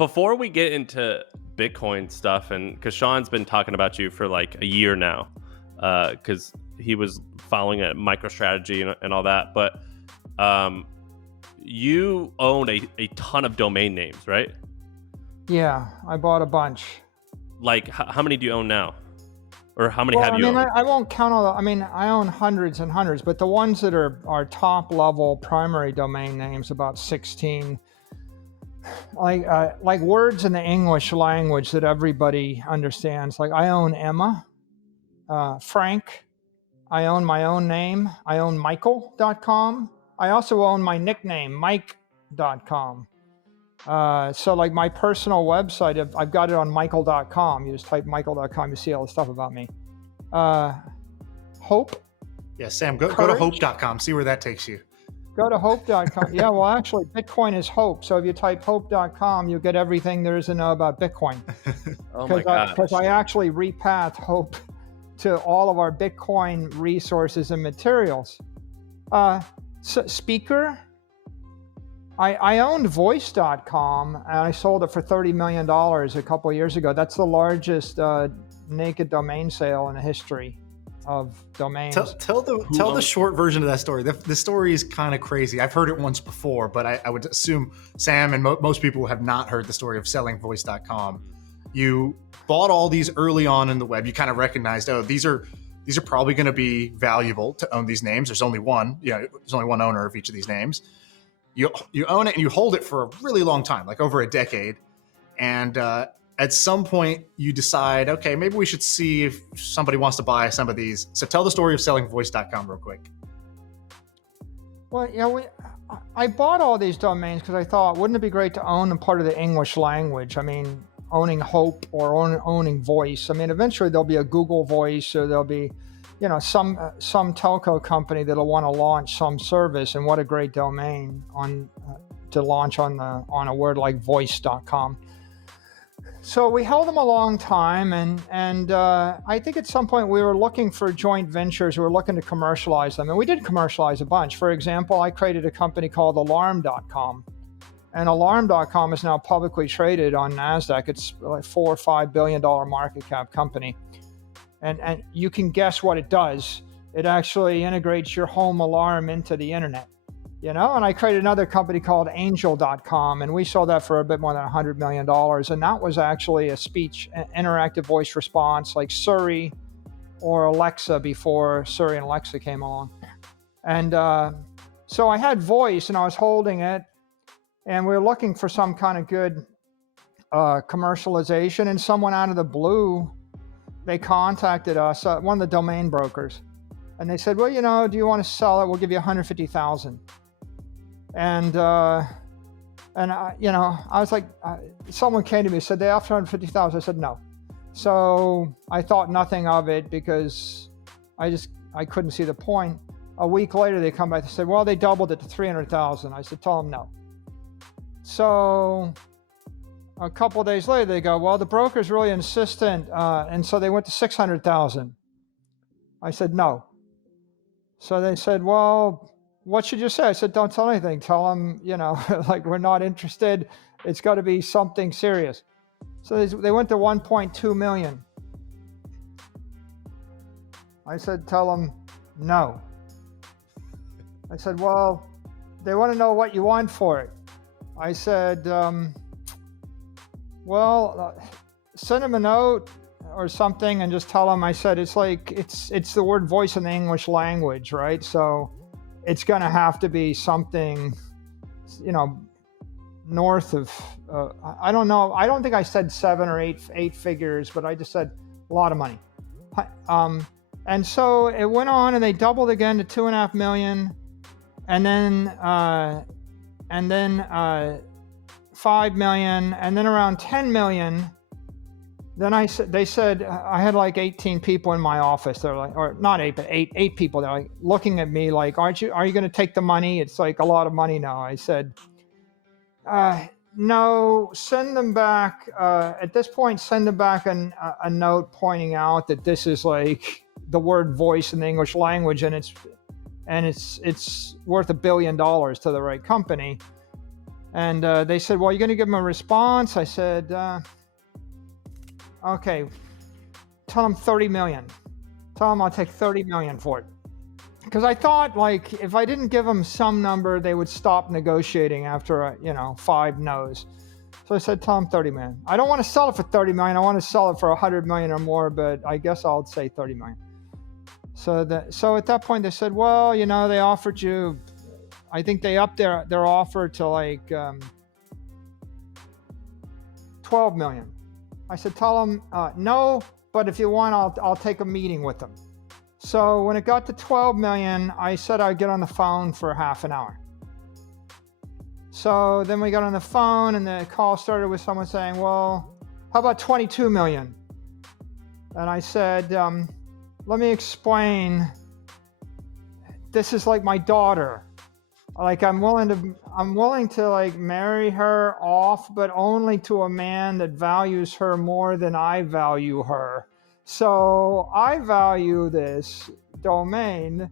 Before we get into Bitcoin stuff, and because Sean's been talking about you for like a year now, because he was following a MicroStrategy and all that, but you own a ton of domain names, right? Yeah, I bought a bunch. Like, how many do you own now? Or how many have you owned? I won't count all. I own hundreds and hundreds, but the ones that are top level primary domain names, about 16. Like words in the English language that everybody understands. Like I own Emma, Frank. I own my own name. I own Michael.com. I also own my nickname, Mike.com. So like my personal website, I've got it on Michael.com. You just type Michael.com, you see all the stuff about me. Hope. Yeah, Sam, go to hope.com, see where that takes you. Go to hope.com. Yeah, well, actually, Bitcoin is hope. So if you type hope.com, you'll get everything there is to know about Bitcoin. Oh my gosh. Because I actually repath hope to all of our Bitcoin resources and materials. Speaker. I owned voice.com and I sold it for $30 million a couple of years ago. That's the largest naked domain sale in the history of domains. Tell the short version of that story. The story is kind of crazy. I've heard it once before, but I would assume Sam and most people have not heard the story of selling voice.com. You bought all these early on in the web. You kind of recognized, oh, these are probably going to be valuable to own these names. There's only one, there's only one owner of each of these names. You own it and you hold it for a really long time, like over a decade. And at some point you decide, okay, maybe we should see if somebody wants to buy some of these. So tell the story of selling voice.com real quick. Well, I bought all these domains because I thought, wouldn't it be great to own a part of the English language? I mean, owning Hope or owning Voice. I mean, eventually there'll be a Google Voice, or there'll be, some telco company that'll want to launch some service, and what a great domain to launch on a word like voice.com. So we held them a long time, and I think at some point we were looking for joint ventures. We were looking to commercialize them, and we did commercialize a bunch. For example, I created a company called Alarm.com, and Alarm.com is now publicly traded on NASDAQ. It's like $4 or $5 billion market cap company. And you can guess what it does. It actually integrates your home alarm into the internet, and I created another company called Angel.com, and we sold that for a bit more than $100 million. And that was actually a speech, interactive voice response like Siri or Alexa before Siri and Alexa came along. And so I had Voice and I was holding it, and we were looking for some kind of good commercialization, and someone out of the blue, they contacted us, one of the domain brokers, and they said, well, do you want to sell it? We'll give you $150,000. And I was like, someone came to me and said, they offered $150,000. I said, no. So I thought nothing of it because I couldn't see the point. A week later, they come back and said, well, they doubled it to $300,000. I said, tell them no. So a couple of days later, they go, well, the broker's really insistent. And so they went to $600,000. I said, no. So they said, well, what should you say? I said, don't tell anything. Tell them, like, we're not interested. It's got to be something serious. So they went to 1.2 million. I said, tell them no. I said, well, they want to know what you want for it. I said, send them a note or something and just tell them. I said, it's the word voice in the English language, right? So it's going to have to be something, north of, I don't know. I don't think I said 7 or 8 figures, but I just said a lot of money. And so it went on, and they doubled again to 2.5 million, and then 5 million, and then around 10 million. Then they said, I had like 18 people in my office. They're like, or not 8, but 8 people. They're like looking at me like, are you going to take the money? It's like a lot of money now. I said, no, send them back. At this point, send them back a note pointing out that this is like the word voice in the English language, and it's worth $1 billion to the right company. And they said, well, you're going to give them a response? I said, okay, tell them 30 million. Tell them I'll take 30 million for it. Because I thought, like, if I didn't give them some number, they would stop negotiating after, 5 no's. So I said, tell them 30 million. I don't want to sell it for 30 million. I want to sell it for 100 million or more, but I guess I'll say 30 million. So at that point they said, well, they offered you, I think they upped their offer to like 12 million. I said, tell them no, but if you want, I'll take a meeting with them. So when it got to 12 million, I said I'd get on the phone for half an hour. So then we got on the phone and the call started with someone saying, well, how about 22 million? And I said, let me explain. This is like my daughter. Like I'm willing to like marry her off, but only to a man that values her more than I value her. So I value this domain,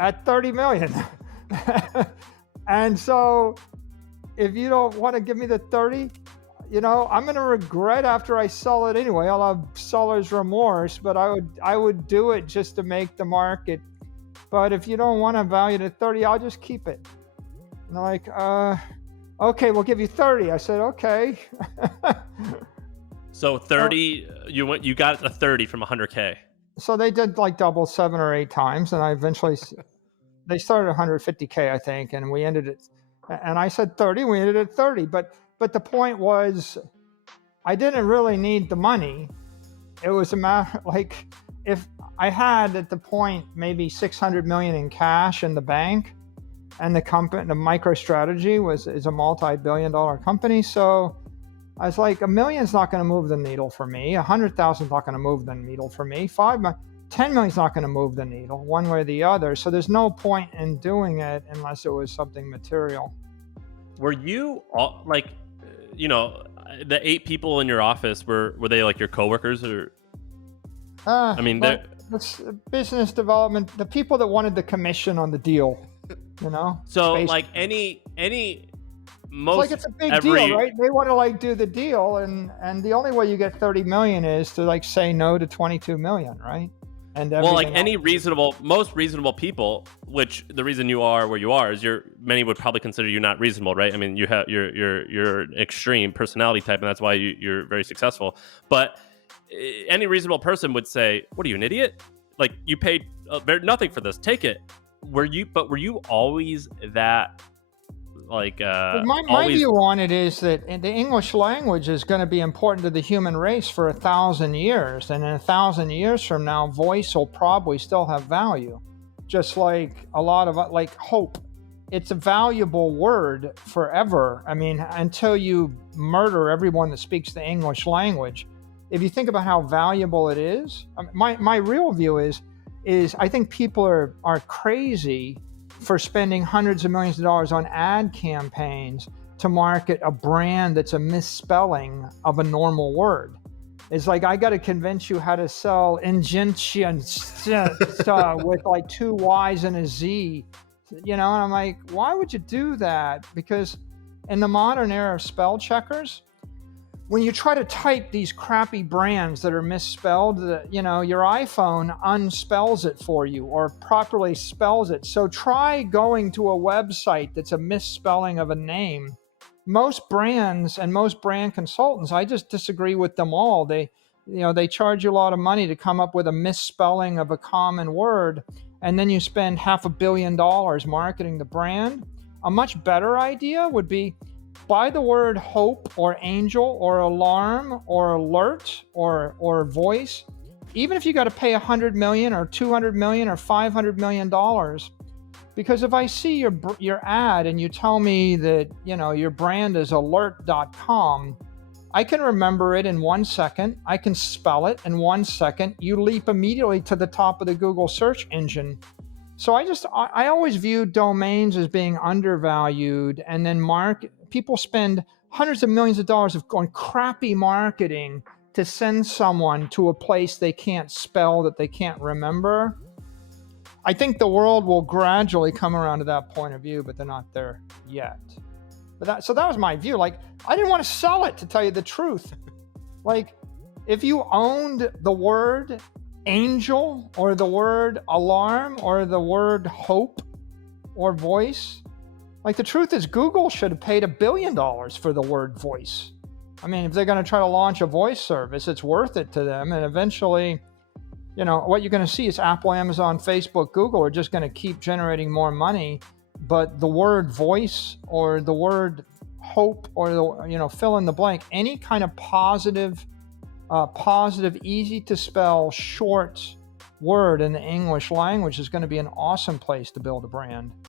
at 30 million. And so if you don't want to give me the 30, I'm going to regret after I sell it anyway. I'll have seller's remorse, but I would do it just to make the market. But if you don't want to value it at 30, I'll just keep it. And they're like, okay, we'll give you 30. I said, okay. So 30, you got a 30 from 100K. So they did like double 7 or 8 times, and I eventually, they started at 150K, I think, and we ended it. And I said 30, we ended at 30. But the point was, I didn't really need the money. It was a matter, like, if I had at the point maybe 600 million in cash in the bank, and the MicroStrategy is a multi-billion-dollar company, so I was like, $1 million's not going to move the needle for me. 100,000 is not going to move the needle for me. 10 million's not going to move the needle one way or the other. So there's no point in doing it unless it was something material. Were you like, the 8 people in your office, were they like your coworkers or? I mean, it's business development, the people that wanted the commission on the deal, So like most, it's like it's a big deal, right? They want to like do the deal, and the only way you get 30 million is to like say no to 22 million, right? And well, like most reasonable people, which the reason you are where you are is many would probably consider you not reasonable, right? I mean, you're an extreme personality type, and that's why you're very successful. But any reasonable person would say, "What are you, an idiot? Like you paid nothing for this. Take it." Were you always that? Like my view on it is that the English language is going to be important to the human race for 1,000 years, and in 1,000 years from now, voice will probably still have value, just like a lot of like hope. It's a valuable word forever. I mean, until you murder everyone that speaks the English language. If you think about how valuable it is, my real view is I think people are crazy for spending hundreds of millions of dollars on ad campaigns to market a brand that's a misspelling of a normal word. It's like, I got to convince you how to sell injunction with like 2 Y's and a Z, and I'm like, why would you do that? Because in the modern era of spell checkers, when you try to type these crappy brands that are misspelled, your iPhone unspells it for you or properly spells it. So try going to a website that's a misspelling of a name. Most brands and most brand consultants, I just disagree with them all. They charge you a lot of money to come up with a misspelling of a common word, and then you spend $500 million marketing the brand. A much better idea would be buy the word hope or angel or alarm or alert or voice, even if you got to pay $100 million or $200 million or $500 million. Because if I see your ad and you tell me that your brand is alert.com, I can remember it in 1 second. I can spell it in 1 second. You leap immediately to the top of the Google search engine. So I always view domains as being undervalued, and then people spend hundreds of millions of dollars on crappy marketing to send someone to a place they can't spell, that they can't remember. I think the world will gradually come around to that point of view, but they're not there yet. So that was my view. Like, I didn't want to sell it, to tell you the truth. Like, if you owned the word angel or the word alarm or the word hope or voice, like, the truth is Google should have paid $1 billion for the word voice. I mean, if they're going to try to launch a voice service, it's worth it to them. And eventually, you know, what you're going to see is Apple, Amazon, Facebook, Google are just going to keep generating more money. But the word voice or the word hope or the, you know, fill in the blank, any kind of positive, easy to spell, short word in the English language is going to be an awesome place to build a brand.